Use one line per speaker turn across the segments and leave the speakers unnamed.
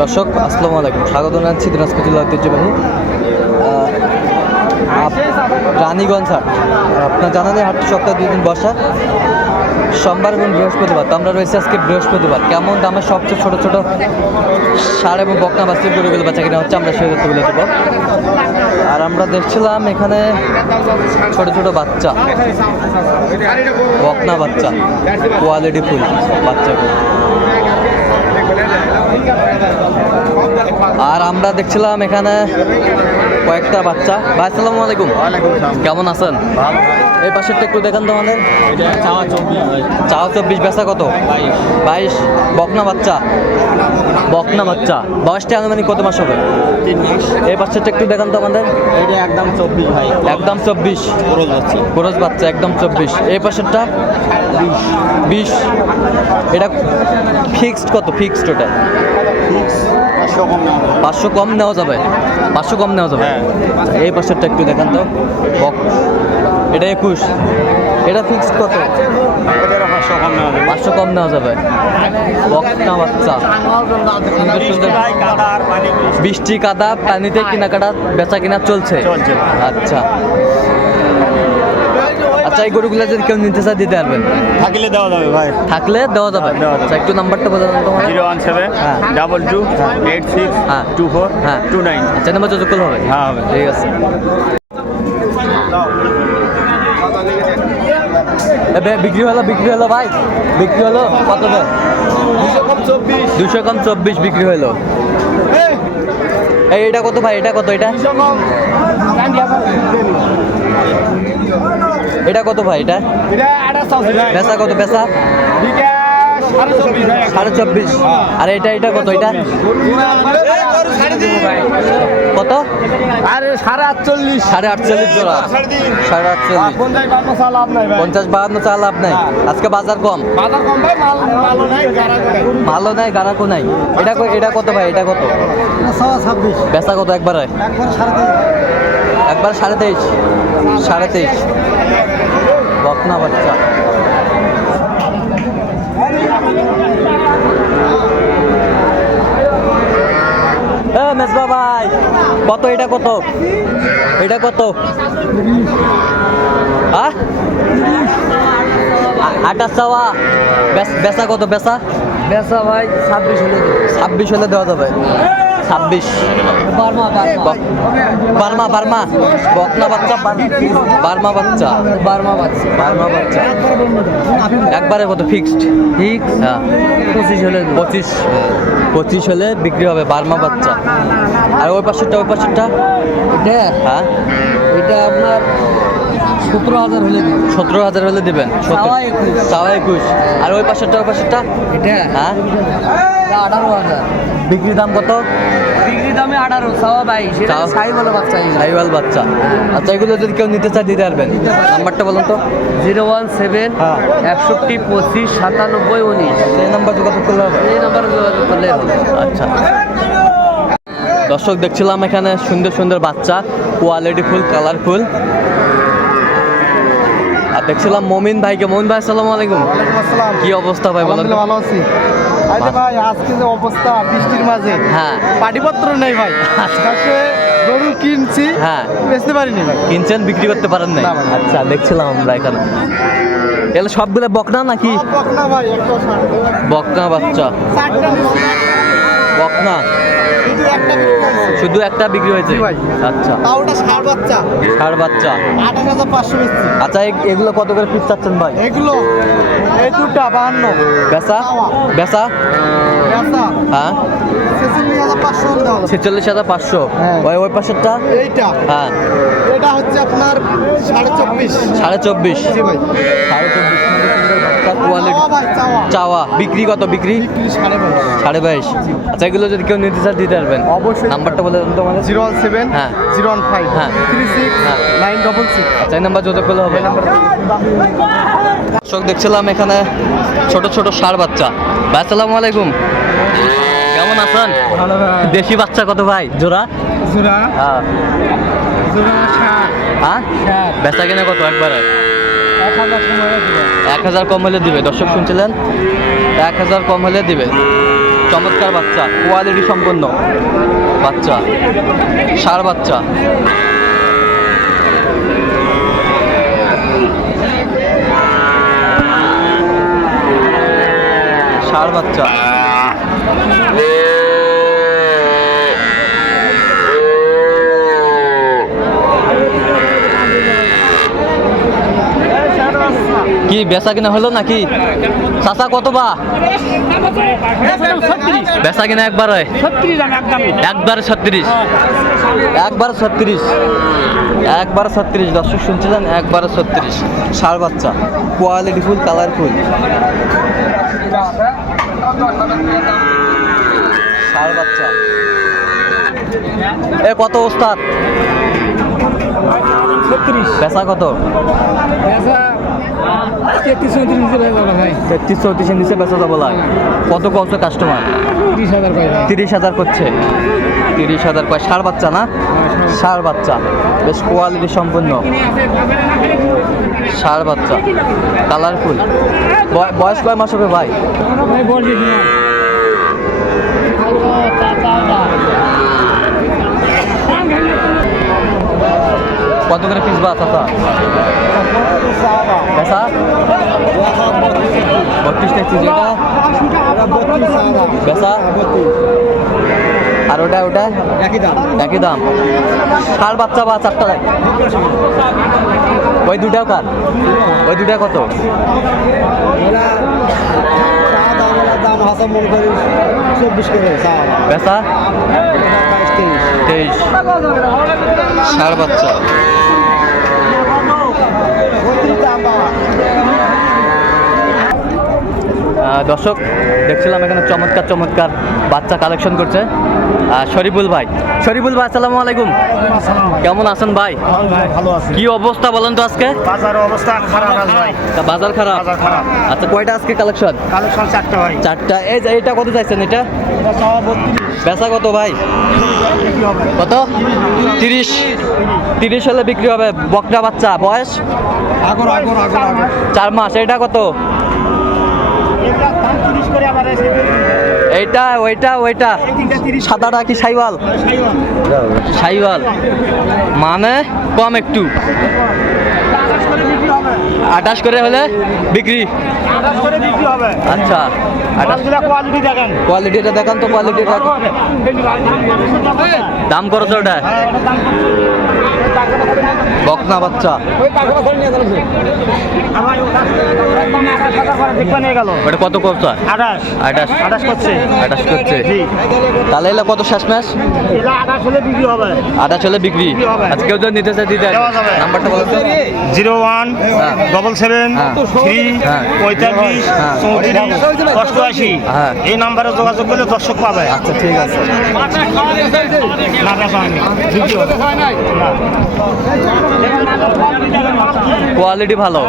দর্শক, আসসালামু আলাইকুম। স্বাগত জানাচ্ছি দিনাজপুর জেলা ঐতিহ্যবাহী রানীগঞ্জ হাট। আপনার জানা নেই হাটটি সপ্তাহে দুই দিন বসা। সোমবার এবং বৃহস্পতিবার, তো আমরা রয়েছে আজকে বৃহস্পতিবার। কেমন দামের সবচেয়ে ছোটো ছোটো সার এবং বকনা বাস্তির গরুগুলো বাচ্চা কিনা হচ্ছে, আমরা সেই তথ্যগুলো দেবো। আর আমরা দেখছিলাম এখানে ছোট ছোট বাচ্চা, বকনা বাচ্চা, কোয়ালিটি ফুল বাচ্চাগুলো। আর আমরা দেখছিলাম এখানে কয়েকটা বাচ্চা। ভাই আসসালামু আলাইকুম। কেমন আছেন? এই পাশেরটা একটু দেখান তো আমাদের।
চাওয়া চব্বিশ।
বেচা কত?
বাইশ।
বকনা বাচ্চা। বকনা বাচ্চা। বয়সটা আনুমানিক কত মাস হবে? এই পাশেরটা একটু দেখান তো আমাদের।
এটা একদম চব্বিশ ভাই।
একদম চব্বিশ।
খরচ যাচ্ছে
খরচ বাচ্চা একদম চব্বিশ। এই পাশেরটা?
বিশ।
বিশ। এটা ফিক্সড কত? ফিক্সড ওটা?
পাঁচশো কম
পাঁচশো নেওয়া যাবে? পাঁচশো কম নেওয়া যাবে?
হ্যাঁ।
এই পাশেরটা একটু দেখান তো। এটা একুশ। এটা ফিক্সড কত?
পাঁচশো কম
পাঁচশো নেওয়া যাবে। বাচ্চা
পানি
বৃষ্টি। কাদা পানিতে কেনাকাটা বেচা কিনা চলছে। আচ্ছা। আচ্ছা এই গরুগুলো যদি কেউ নিতে চায় দিতে পারবেন।
থাকলে দেওয়া যাবে ভাই।
থাকলে দেওয়া যাবে। আচ্ছা একটু নাম্বারটা বলে দেন তোমার
জিরো ওয়ান সেভেন
হ্যাঁ।
ডাবল টু এইট সিক্স
হ্যাঁ।
টু ফোর
হ্যাঁ।
Two nine.
আচ্ছা নাম্বার যোগাযোগ করলে হবে।
হ্যাঁ, হবে।
ঠিক আছে। বিক্রি হলো বিক্রি হলো ভাই। বিক্রি হলো কত
দুশো কম চব্বিশ
বিক্রি হলো। এই এটা কত ভাই? এটা কত? এটা? এটা কত ভাই এটা? পেশা কত পেশা
সাড়ে চব্বিশ
চব্বিশ। আর এটা এটা কত এটা? কত?
আরে সাড়ে আটচল্লিশ।
সাড়ে আটচল্লিশ জোড়া। সাড়ে আটচল্লিশ।
পঞ্চাশ
বাহান্ন চা লাভ নাই। আজকে বাজার কম? ভালো নাই গারাকো নাই এটা এটা কত ভাই এটা কত?
ছাব্বিশ।
বেচা কত একবারে?
একবার সাড়ে
তেইশ। সাড়ে তেইশ। বকনা বাচ্চা। মেজবা ভাই কত এটা কত? এটা কত? আটাশ চাওয়া। বেচ- বেচা কত? বেচা?
বেচা ভাই ছাব্বিশ হলে
ছাব্বিশ হলে দেওয়া যাবে। ছাব্বিশ।
Burma
Burma. বার্মা বকনা বাচ্চা বার্মা। বাচ্চা।
বার্মা বাচ্চা।
বার্মা বাচ্চা। একবারে কত? ফিক্সড?
ঠিক
হ্যাঁ।
পঁচিশ হলে
পঁচিশ। পঁচিশ হলে বিক্রি হবে বার্মা বাচ্চা। আর ওই পাশেরটা ওই পাশেরটা?
এটা?
হ্যাঁ।
এটা আপনার সতেরো হাজার হলে
সতেরো হাজার হলে দেবেন।
একুশ।
আর ওই পাশেরটা ওই পাশেরটা?
এটা?
হ্যাঁ।
আঠারো হাজার।
বিক্রি দাম কত?
বিক্রি দামে আঠারো চাওয়া বাইশ। এটা
চাওয়া-
বাচ্চা
সাইওয়াল বাচ্চা। আচ্ছা এগুলো যদি কেউ নিতে চায় দিতে পারবেন। নাম্বারটা বলুন তো।
জিরো ওয়ান সেভেন
হ্যাঁ।
একষট্টি পঁচিশ সাতানব্বই উনিশ।
এই নাম্বার যোগাযোগ করলে হবে?
এই নাম্বারে যোগাযোগ করলে হবে।
আচ্ছা। দর্শক দেখছিলাম এখানে সুন্দর সুন্দর বাচ্চা। কোয়ালিটি ফুল কালারফুল আর দেখছিলাম মমিন ভাইকে। মমিন ভাই আসসালামু আলাইকুম।
আসসালাম।
কি অবস্থা ভাই
ভালো আছি। আরে ভাই আজকে যে অবস্থা বৃষ্টির মাঝে।
হ্যাঁ।
পাটিপত্র নেই ভাই। আজকে গরু কিনছি
হ্যাঁ।
বেচতে পারিনি ভাই।
কিনছেন বিক্রি করতে পারেন
না
আচ্ছা দেখছিলাম আমরা এখানে। এগুলো সবগুলো বকনা নাকি?
বকনা ভাই
বকনা বাচ্চা। বকনা।
শুধু একটা
বিক্রি হয়েছে। আচ্ছা।
ওটা ষাট বাচ্চা।
ষাট বাচ্চা।
আঠাশ হাজার পাঁচশো
আচ্ছা এগুলো কত করে পিস চাচ্ছেন ভাই?
এগুলো এই দুটা বাহান্ন।
বেচা? বেচা? হ্যাঁ।
ছেচল্লিশ হাজার পাঁচশো হ্যাঁ।
ওই ওই পাশেরটা?
এইটা।
হ্যাঁ।
এটা হচ্ছে আপনার সাড়ে চব্বিশ।
সাড়ে চব্বিশ। সাড়ে চব্বিশ। কোয়ালিটি
চাওয়া।
বিক্রি কত? বিক্রি?
সাড়ে বাইশ।
আচ্ছা এগুলো যদি কেউ নিতে চায় দিতে পারবেন।
অবশ্যই।
নাম্বারটা বলে দেন তো আমাদের
জিরো ওয়ান সেভেন
হ্যাঁ।
জিরো ওয়ান ফাইভ
হ্যাঁ।
থ্রি সিক্স
হ্যাঁ।
Nine double six.
আচ্ছা এই নাম্বার যোগাযোগ করলে হবে। দর্শক দেখছিলাম এখানে ছোট ছোট ষাঁড় বাচ্চা। ভাই আসসালামু আলাইকুম। কেমন আছেন? দেশি বাচ্চা কত ভাই? জোড়া?
জোড়া।
হ্যাঁ।
জোড়া
হ্যাঁ? বেচা কিনা কত একবারে?
এক হাজার
কম হলে দিবে। দর্শক শুনছিলেন? এক হাজার কম হলে দিবে। চমৎকার বাচ্চা। কোয়ালিটি সম্পন্ন। বাচ্চা। সার বাচ্চা। সার বাচ্চা। কি বেচা কিনা হলো নাকি? চাচা কত বা? বেচা কিনা একবার? হয় একবার ছত্রিশ। একবার ছত্রিশ। একবার ছত্রিশ। দর্শক শুনছিলেন? একবার ছত্রিশ। সার বাচ্চা। কোয়ালিটি ফুল কালারফুল ষাড় বাচ্চা। এ কত ওস্তাদ? বেচা কত? তেত্রিশ চৌত্রিশের নিচে বেচা যাব লাগ কত কত কাস্টমার তিরিশ হাজার করছে। তিরিশ হাজার কয়? ষাড় বাচ্চা না? ষাড় বাচ্চা। বেশ কোয়ালিটি সম্পন্ন ষাড় বাচ্চা। কালারফুল বয়স কয় মাস হবে ভাই? কত করে পিস বা চাচা? পেশা বত্রিশ টাকা যেটা পেশা আর ওটা ওটা?
একই দাম।
একই দাম ষাড় বাচ্চা বা চারটা ওই দুটাও কার? ওই দুটা কত?
দাম ওরা মনে করি চব্বিশ
পেশা
তেইশ
ষাড় বাচ্চা
বত্রিশ দাম বাবা
আহ, দর্শক দেখছিলাম এখানে চমৎকার চমৎকার বাচ্চা কালেকশন করছে। শরীফুল ভাই। শরীফুল ভাই আসসালামু আলাইকুম। কেমন আছেন ভাই? কি অবস্থা বলেন তো আজকে?
বাজারের অবস্থা খারাপ ভাই।
তা বাজার খারাপ?
বাজার খারাপ।
আচ্ছা কয়টা আজকে কালেকশন
কালেকশন চারটা ভাই।
চারটা। এই যে এটা কত চাইছেন এটা? বেচা কত ভাই? কত? তিরিশ। তিরিশ হলে বিক্রি হবে। বকটা বাচ্চা বয়স? চার মাস। এটা কত?
করে আবার
এইটা ওইটা ওইটা। সাদাটা কি সাইওয়াল?
সাইওয়াল।
মানে কম একটু।
আঠাশ করে
হলে বিক্রি। আচ্ছা আঠাশ।
কোয়ালিটি দেখেন।
কোয়ালিটিটা দেখান তো কোয়ালিটিটা দাম করো তো ওটা? বকনা বাচ্চা। ওটা কত করছ?
আঠাশ।
আঠাশ।
আঠাশ করছে।
আঠাশ করছে। তাহলে এলে কত শেষ ম্যাচ?
আঠাশ হলে বিক্রি হবে।
আঠাশ হলে বিক্রি।
বিক্রি
আজকে কেউ যদি নিতে চাই দিতে নাম্বারটা বলো
zero one. Double seven. Three. পঁয়তাল্লিশ
হ্যাঁ।
চৌত্রিশ অষ্টআশি।
হ্যাঁ।
এই নাম্বারে যোগাযোগ করলে দর্শক পাবে।
আচ্ছা ঠিক আছে।
না।
কোয়ালিটি ভালো।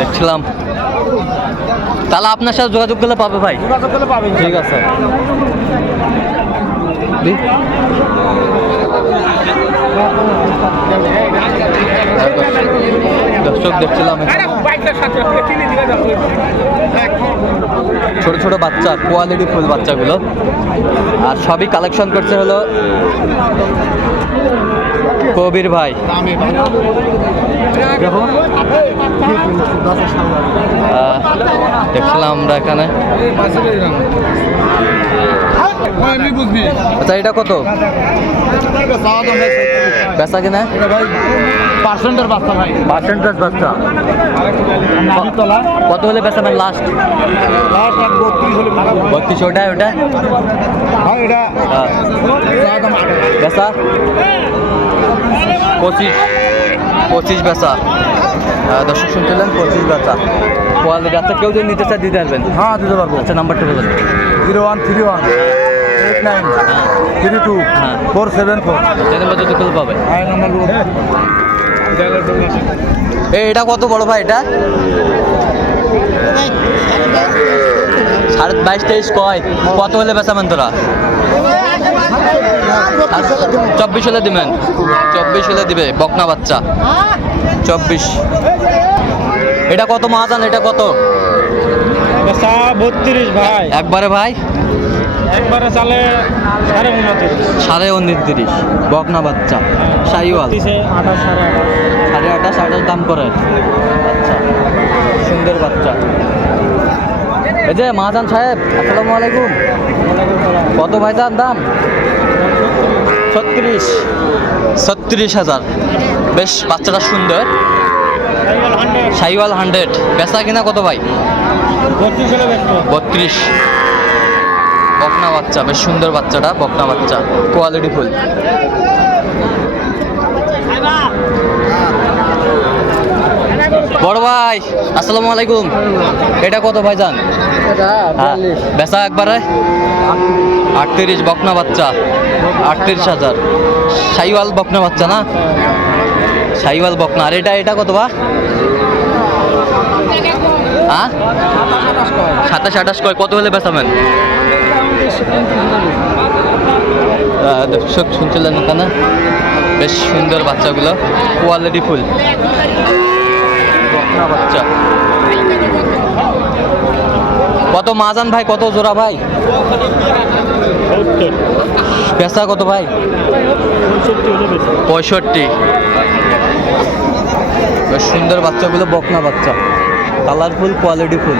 দেখছিলাম। তাহলে আপনার সাথে যোগাযোগ করলে পাবে ভাই?
যোগাযোগ করলে পাবেন
ঠিক আছে। দর্শক দেখছিলাম ছোট ছোট বাচ্চা কোয়ালিটি ফুল বাচ্চাগুলো। আর সবই কালেকশন করছে হলো কবির ভাই। দেখছিলাম আমরা এখানে। আচ্ছা এটা কত? বেচা কিনা?
পার্সেন্টের বাচ্চা ভাই।
পার্সেন্টেজ বাচ্চা। কত হলে বেচাবেন লাস্ট
লাস্ট এক বত্রিশ
ওটা ওটা
হ্যাঁ
হ্যাঁ। বেচা পঁচিশ। পঁচিশ বেচা। আহ, দর্শক শুনছিলেন পঁচিশ বেচা। কোয়ালিটি আচ্ছা কেউ যদি নিতে চায় দিতে পারবেন।
হ্যাঁ দিতে পারব।
আচ্ছা নাম্বারটা বলুন।
Zero one three one. Nine three two
হ্যাঁ।
ফোর সেভেন ফোর
যে নাম্বার যদি কেউ পাবে
আই নাম্বার
এটা কত বড় ভাই এটা? সাড়ে বাইশ তেইশ কয়? কত হলে বেচাবেন তোরা? চব্বিশ হলে দিবেন। চব্বিশ হলে দিবে বকনা বাচ্চা। চব্বিশ। এটা কত মাহাজান? এটা কত?
বত্রিশ ভাই।
একবারে ভাই?
একবারে চালে সাড়ে উনত্রিশ।
সাড়ে উনত্রিশ বকনা বাচ্চা সাইওয়াল।
আঠাশ সাড়ে আঠাশ।
সাড়ে আঠাশ আঠাশ দাম করে আচ্ছা সুন্দর বাচ্চা। এই যে মাহাজান সাহেব আসসালামু আলাইকুম। কত ভাইজান দাম? ছত্রিশ। ছত্রিশ হাজার। বেশ বাচ্চাটা সুন্দর। সাইওয়াল হান্ড্রেড। বেচা কিনা কত ভাই?
বত্রিশ।
বাচ্চা বেশ সুন্দর বাচ্চাটা বকনা বাচ্চা কোয়ালিটি ফুল। বড় ভাই আসসালামু আলাইকুম। এটা কত ভাই যান বেচা একবারে? আটত্রিশ বকনা বাচ্চা আটত্রিশ হাজার। সাইওয়াল বকনা বাচ্চা না? সাইওয়াল বকনা। আর এটা এটা কত বা? হ্যাঁ? সাতাশ আঠাশ কয়। কত হলে বেচাবেন? দর্শক শুনছিলেন এখানে? বেশ সুন্দর বাচ্চাগুলো। কোয়ালিটি ফুল বাচ্চা। কত মাজান ভাই, কত জোড়া ভাই? পেশা কত ভাই?
পঁয়ষট্টি।
সুন্দর বাচ্চাগুলো, বকনা বাচ্চা। Colourful quality full